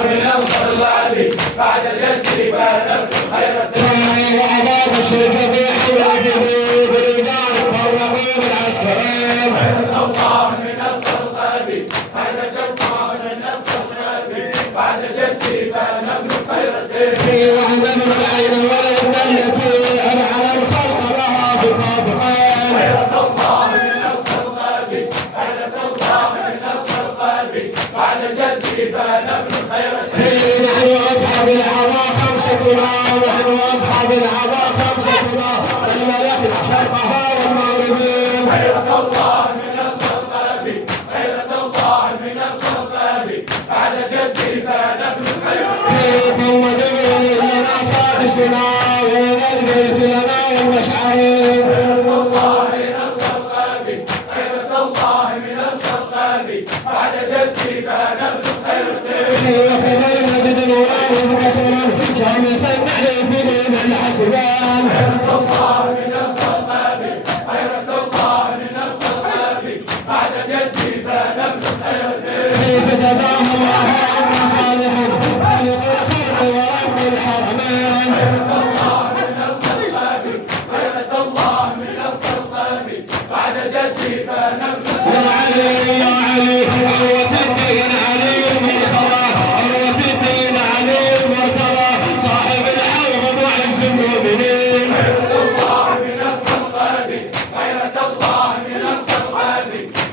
من الخلق بعد الجد فنبت خير الدين وأباب الشرك في حولته برجال فرقوا بالعسكرين الله من الخلق بعد الجد من الخلق بعد الجد فنبت خير الدين وعدم العين والإذن التي على الخلق لها بخافقين خيرة الله من الخلق خيرة الله من الخلق بعد الجد فنبت خير الدين نحن أصحاب العبا خمستنا ونحن أصحاب العبا خمستنا الملك شرقها والمغربين خيرة الله من الخلق خيرة الله من الخلق بعد جد فنبت خير الدين ثم دبر لنا سادسنا ونذبت لنا والمشعرين خيرة الله من الخلق خيرة الله من الخلق بعد جد فنبت خير الدين وخذ المجد نورا وبصرا شامخا نحلف من الحسبان خيرة الله من الخلق خيرة الله من الخلق بعد جد فنبت خير الدين فجزاه الله عنا صالحا خالق الخلق ورب الحرمين خيرة الله من الخلق خيرة الله من الخلق بعد جد فنبت يا علي يا علي عروة الدين علي المرتضى عروة الدين علي المرتضى صاحب الحوض وعز المؤمنين خيرة الله من الخلق خيرة الله من الخلق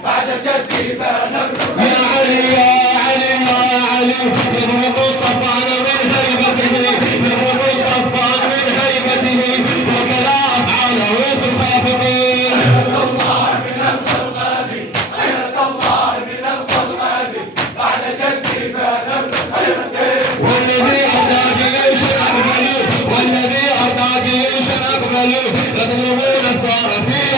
بعد جد فنبت يا علي يا علي يا علي يضرب الصفان من هيبته يضرب الصفان من هيبته وكلا أفعاله في الخافقين خيرة الله من الخلق خيرة الله من الخلق بعد جد فنبت خير الدين والذي أرضى جيوش أقبلوا والذي أرضى جيوش أقبلوا يطلبون الثار فيه